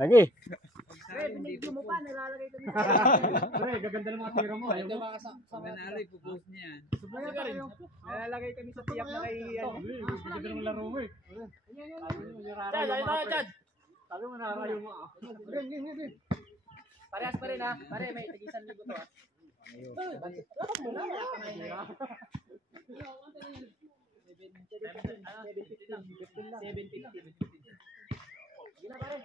Lagi. Pre, binigyo mo pa, nilalagay ko dito. Pre, gaganda ng mga tira mo. Ayaw mo. Pag nanalo, ipupost niya yan. Subukan ka rin. Nilalagay kami sa tiyak na kay... Gaganda ng laro mo eh. Chad, ayun tayo, Chad. Sabi mo nakarayo mo ah. Parehas pa rin ha. Pare, may tagisan libo to ha. Dapat mo na. Gila pare.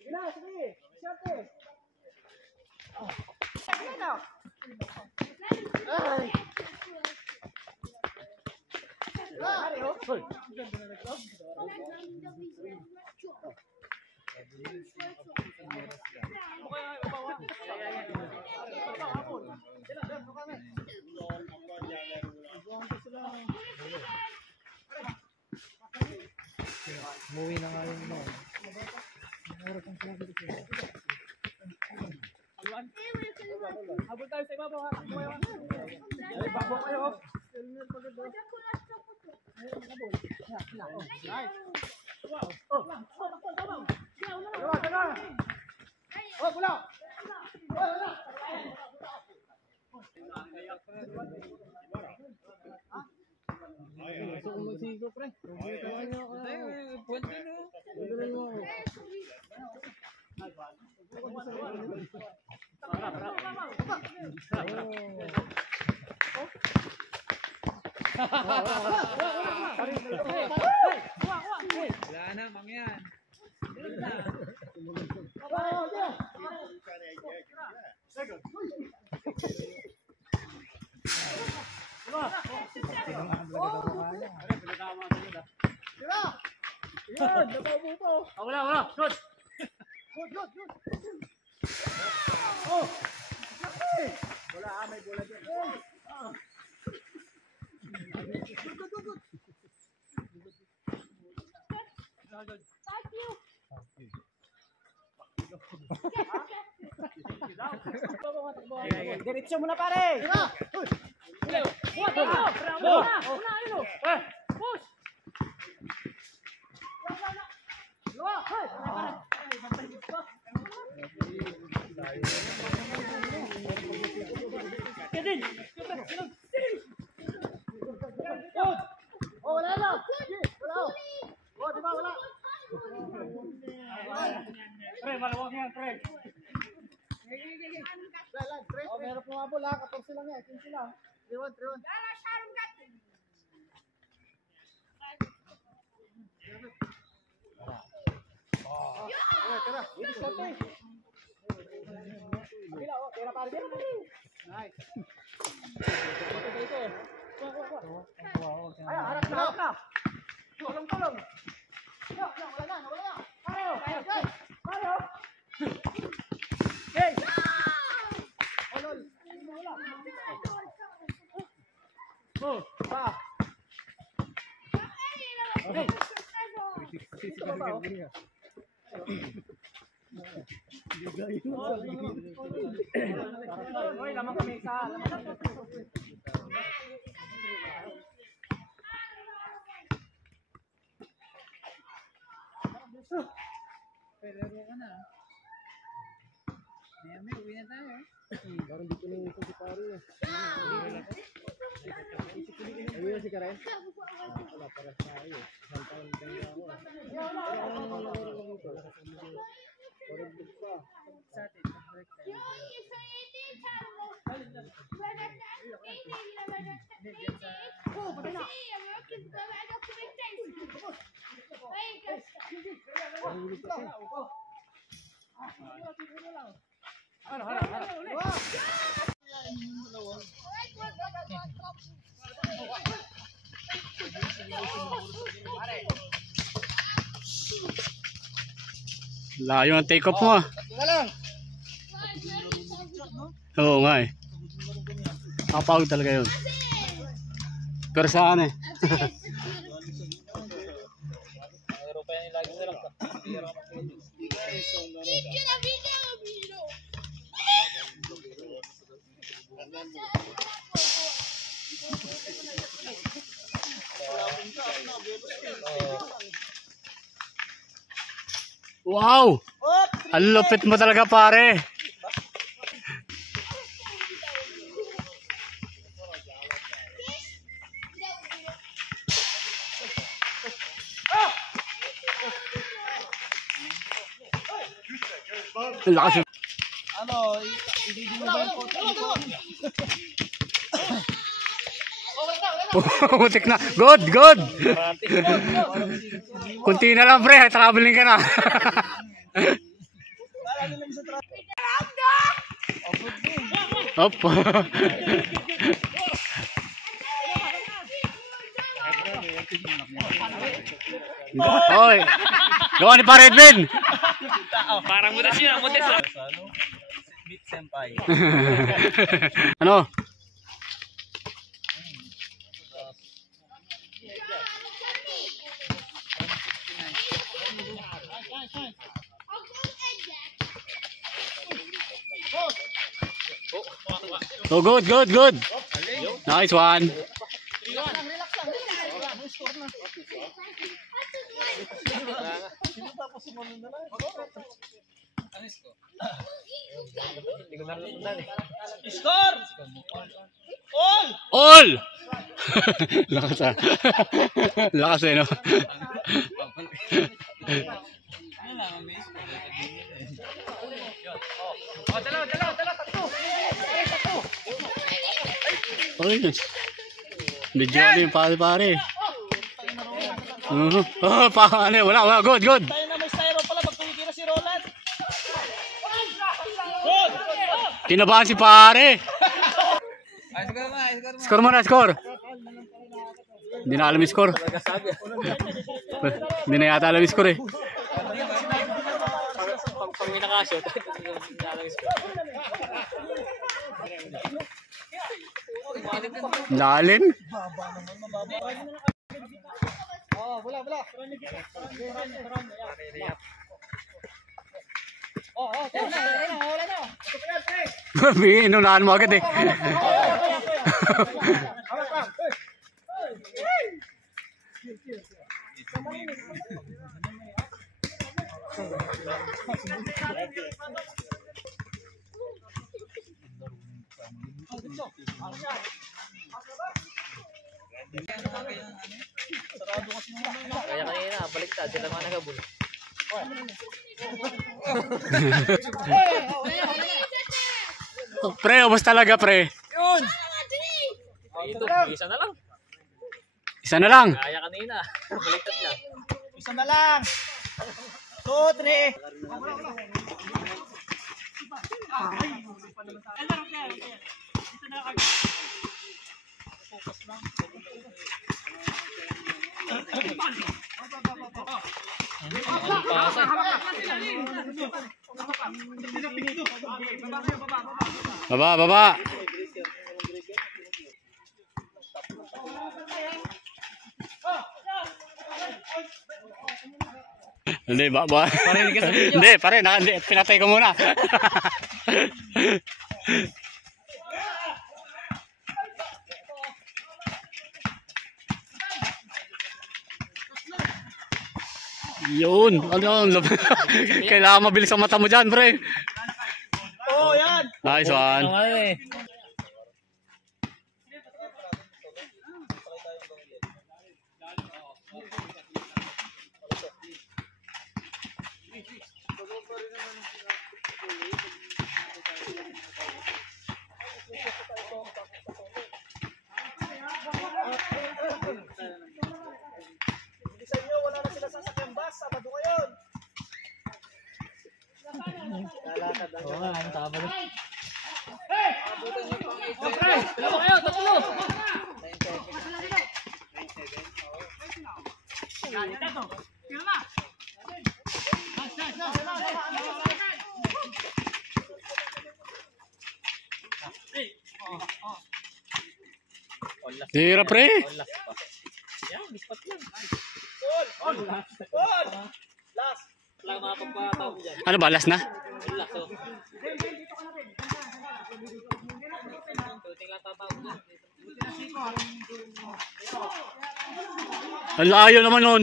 Gila, sige. Siyempre. Ay. Pare, oh. Umuwi na nga yung ano. Habol tayo sa ibabaw ha. Ibabaw kayo. Nice. Wow. Oh, pula. Puwente no? Wala na, mangyan. Yan, napaupo po. Wala. Shoot. Oh. Wala, may bola dyan. Diretso mo na pare. Push. Oh, wala na. Wala. Oh, di ba wala? Pre, malawag yan, pre. Oh, meron po nga bola, 14 lang yan, 15 lang. 3-1. Tara. Tira pare dyan. Nice. Ay, harap na. Tulong. Wala na. Pare. Hey. Olol. Oh, pa. Hey. Oy, lamang kami sa Pero ka na. May uwi na tayo. parang dito na yung isang si pare. Ayun si Karen. Wala para sa iyo. Isang taon din ako. Sa atin, break tayo. Layo ang take off mo ah. Oo nga eh. Kapag talaga yun. Pero saan eh. Wow! Ang lupit mo talaga pare. Ang lakas yun. Ano, hindi mo ba yung photo? Utik na. Good, good. Kunti na lang pre, traveling ka na. Op. Oy. Gawa ni Pare Edwin. Parang mudas yun, mudas. Meet senpai. Ano? Oh, good, good, good. Nice one. Score! All! All! Lakas ah. Lakas eh, no? Ay, medyo ano yung pare-pare. Oh, ano, wala, good, good. Tayo na may styro pala, magpumikira si Roland. Kinabahan si pare. Ay, siguro mo, ay, siguro mo. Score mo na, score. Hindi na alam yung score. Hindi na yata alam yung score eh. Pag may nakashot, hindi na alam yung score. Lalim. Oh, wala. Wala na. Inunahan mo agad eh. Kaya kanina, baliktad, sila mga nagabul. Pre, ubos talaga pre. Yun! Ito, isa na lang. Isa na lang. Kaya kanina, baliktad lang. Isa na lang. 2, 3. Baba. Hindi, Hindi, pare, pinatay ko muna. Yun, kailangan mabilis ang mata mo dyan, pre. Oh, yan. Nice one. Sa inyo, wala na sila sasakyan bus. Sabado ngayon. Lalakad lang. Oo nga, ang tama na. Dalawa kayo, tatlo! Tira, pre. Yan, bispat lang. Goal! Last! Lang mga pagpataw dyan. Ano ba, last na? Last, oh. Tuting lang tatawag dyan. Ang layo naman nun.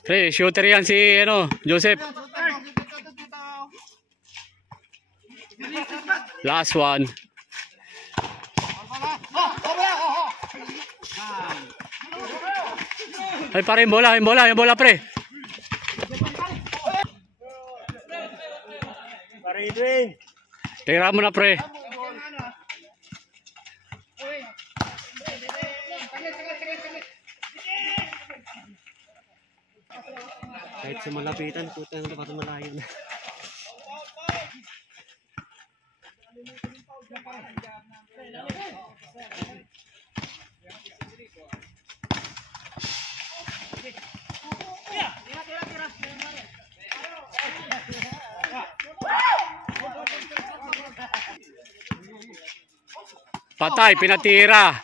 Pre, shooter yan si ano, Joseph. Last one. Ay pare, yung bola pre. Pare Edwin. Tira mo na pre. Kahit sa malapitan, putang ina parang malayo na. Patay, pinatira.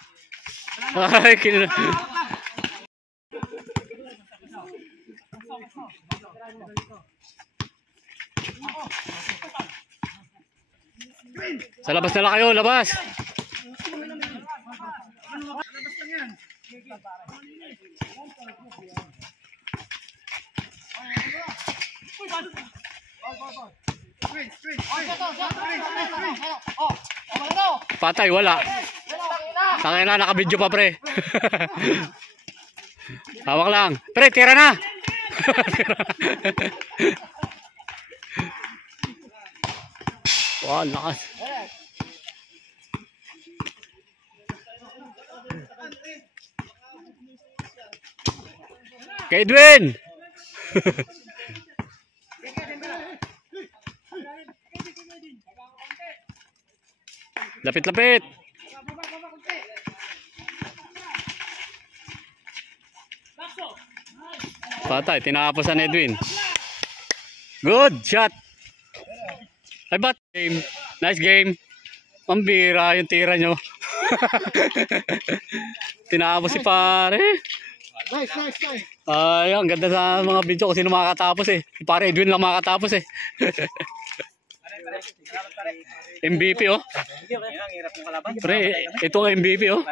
Ay, sa labas na lang kayo, labas. Patay, wala. Tangina na, nakabidyo pa pre. Hawak lang. Pre, tira na. Wow, lakas. Kay Edwin. Lapit-lapit. Patay, tinapos ni Edwin. Good shot. Ay bat game. Nice game. Pambira yung tira nyo. Tinapos si pare. Nice. Ay, ang ganda sa mga video kasi makakatapos eh. Si pare Edwin lang makakatapos eh. MVP oh. Pre, ito ang MVP oh.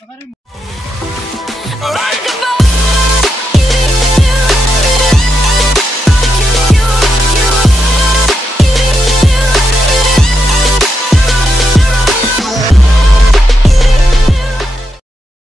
Naka-remote. Alright.